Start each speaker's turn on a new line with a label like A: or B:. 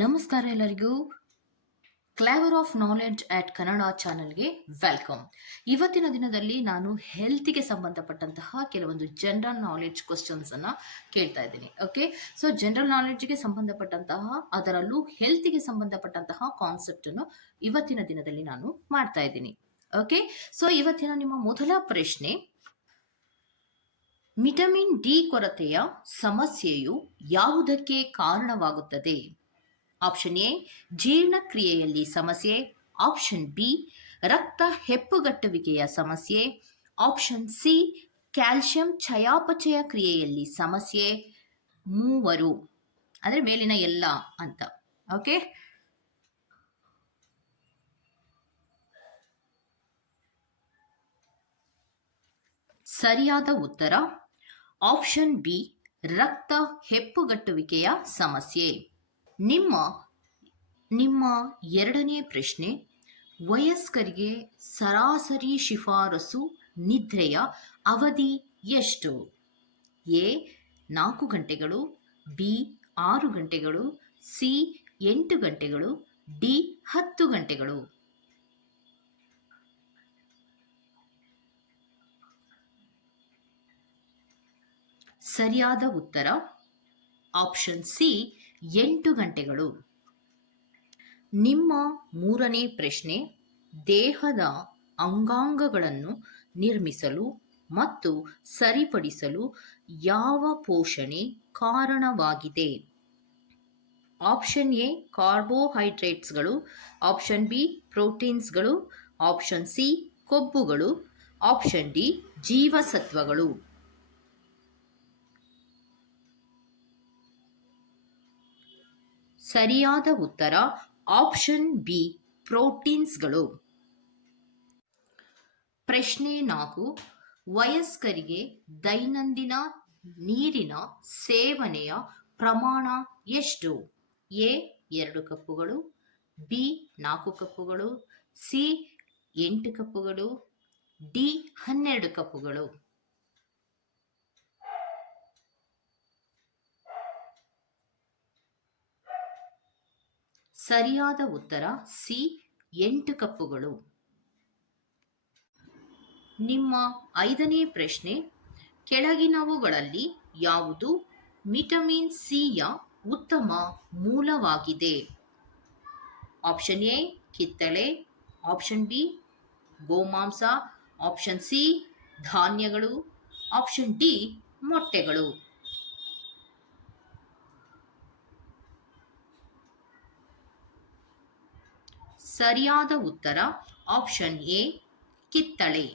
A: ನಮಸ್ಕಾರ ಎಲ್ಲರಿಗೂ. Clover of knowledge at Kannada ಚಾನಲ್ಗೆ ವೆಲ್ಕಮ್ ಇವತ್ತಿನ ದಿನದಲ್ಲಿ ನಾನು ಹೆಲ್ತಿಗೆ ಸಂಬಂಧಪಟ್ಟಂತಹ ಕೆಲವೊಂದು ಜನರಲ್ ನಾಲೆಡ್ಜ್ ಕ್ವಶನ್ಸ್ ಅನ್ನ ಕೇಳ್ತಾ ಇದ್ದೀನಿ ಓಕೆ ಸೊ ಜನರಲ್ ನಾಲೆಡ್ಜ್ಗೆ ಸಂಬಂಧಪಟ್ಟಂತಹ, ಅದರಲ್ಲೂ ಹೆಲ್ತಿಗೆ ಸಂಬಂಧಪಟ್ಟಂತಹ ಕಾನ್ಸೆಪ್ಟನ್ನು ಇವತ್ತಿನ ದಿನದಲ್ಲಿ ನಾನು ಮಾಡ್ತಾ ಇದ್ದೀನಿ ಓಕೆ ಸೊ ಇವತ್ತಿನ ನಿಮ್ಮ ಮೊದಲ ಪ್ರಶ್ನೆ ವಿಟಮಿನ್ ಡಿ ಕೊರತೆಯ ಸಮಸ್ಯೆಯು ಯಾವುದಕ್ಕೆ ಕಾರಣವಾಗುತ್ತದೆ? ಆಪ್ಷನ್ ಎ, ಜೀರ್ಣಕ್ರಿಯೆಯಲ್ಲಿ ಸಮಸ್ಯೆ. ಆಪ್ಷನ್ ಬಿ, ರಕ್ತ ಹೆಪ್ಪುಗಟ್ಟುವಿಕೆಯ ಸಮಸ್ಯೆ. ಆಪ್ಷನ್ ಸಿ, ಕ್ಯಾಲ್ಶಿಯಂ ಚಯಾಪಚಯ ಕ್ರಿಯೆಯಲ್ಲಿ ಸಮಸ್ಯೆ. ಮೂವರು. ಅಂದರೆ ಮೇಲಿನ ಎಲ್ಲ ಅಂತ. ಓಕೆ? ಸರಿಯಾದ ಉತ್ತರ. ಆಪ್ಷನ್ ಬಿ, ರಕ್ತ ಹೆಪ್ಪುಗಟ್ಟುವಿಕೆಯ ಸಮಸ್ಯೆ. ನಿಮ್ಮ ನಿಮ್ಮ ಎರಡನೇ ಪ್ರಶ್ನೆ, ವಯಸ್ಕರಿಗೆ ಸರಾಸರಿ ಶಿಫಾರಸು ನಿದ್ರೆಯ ಅವಧಿ ಎಷ್ಟು? ಎ, ನಾಲ್ಕು ಗಂಟೆಗಳು, ಬಿ, ಆರು ಗಂಟೆಗಳು, ಸಿ, ಎಂಟು ಗಂಟೆಗಳು, ಡಿ, ಹತ್ತು ಗಂಟೆಗಳು. ಸರಿಯಾದ ಉತ್ತರ, ಆಪ್ಷನ್ ಸಿ ಎಂಟು ಗಂಟೆಗಳು. ನಿಮ್ಮ ಮೂರನೇ ಪ್ರಶ್ನೆ, ದೇಹದ ಅಂಗಾಂಗಗಳನ್ನು ನಿರ್ಮಿಸಲು ಮತ್ತು ಸರಿಪಡಿಸಲು ಯಾವ ಪೋಷಣೆ ಕಾರಣವಾಗಿದೆ? ಆಪ್ಷನ್ ಎ, ಕಾರ್ಬೋಹೈಡ್ರೇಟ್ಸ್ಗಳು. ಆಪ್ಷನ್ ಬಿ, ಪ್ರೋಟೀನ್ಸ್ಗಳು. ಆಪ್ಷನ್ ಸಿ, ಕೊಬ್ಬುಗಳು. ಆಪ್ಷನ್ ಡಿ, ಜೀವಸತ್ವಗಳು. ಸರಿಯಾದ ಉತ್ತರ ಆಪ್ಷನ್ ಬಿ, ಪ್ರೋಟೀನ್ಸ್ಗಳು. ಪ್ರಶ್ನೆ ನಾಲ್ಕು, ವಯಸ್ಕರಿಗೆ ದೈನಂದಿನ ನೀರಿನ ಸೇವನೆಯ ಪ್ರಮಾಣ ಎಷ್ಟು? ಎ, ಎರಡು ಕಪ್ಪುಗಳು, ಬಿ, ನಾಲ್ಕು ಕಪ್ಪುಗಳು, ಸಿ, ಎಂಟು ಕಪ್ಪುಗಳು, ಡಿ, ಹನ್ನೆರಡು ಕಪ್ಪುಗಳು. ಸರಿಯಾದ ಉತ್ತರ ಸಿ, ಎಂಟು ಕಪ್ಪುಗಳು. ನಿಮ್ಮ ಐದನೇ ಪ್ರಶ್ನೆ, ಕೆಳಗಿನವುಗಳಲ್ಲಿ ಯಾವುದು ವಿಟಮಿನ್ ಸಿಯ ಉತ್ತಮ ಮೂಲವಾಗಿದೆ? ಆಪ್ಷನ್ ಎ, ಕಿತ್ತಳೆ. ಆಪ್ಷನ್ ಬಿ, ಗೋಮಾಂಸ. ಆಪ್ಷನ್ ಸಿ, ಧಾನ್ಯಗಳು. ಆಪ್ಷನ್ ಡಿ, ಮೊಟ್ಟೆಗಳು. ಸರಿಯಾದ ಉತ್ತರ ಆಪ್ಷನ್ ಎ ಕಿತ್ತಳೆ